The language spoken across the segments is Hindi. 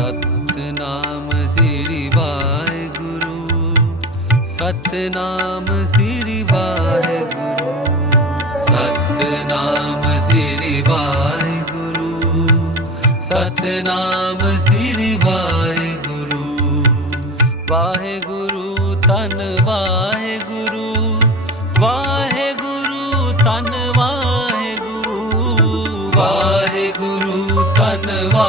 Satnam she Guru Satnam she Guru Satnam she गुरु सतनाम श्री गुरु वगुरु धन वागुरु वागुरु वगुरु वागुरु धनवा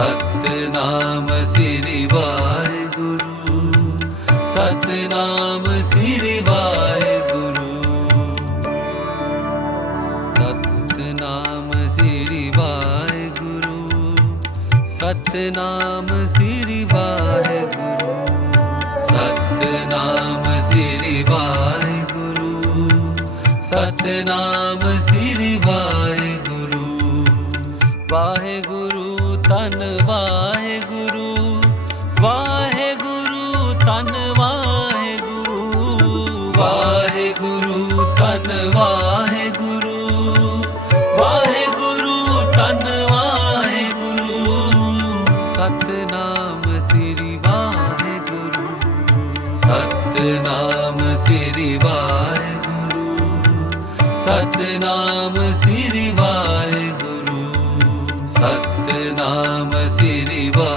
सतनाम श्री गुरु सतनाम श्री गुरु सतनाम श्री गुरु सतनाम श्री गुरु सतनाम श्री गुरु सतनाम श्री वेगुरु वागुरु धन वाहे गुरु तन वाहे तन वाहे गुरु तन वाहे सतनाम श्री वाहे सतनाम श्री वाहे सतनाम श्री वाहे सतनाम श्री वाहे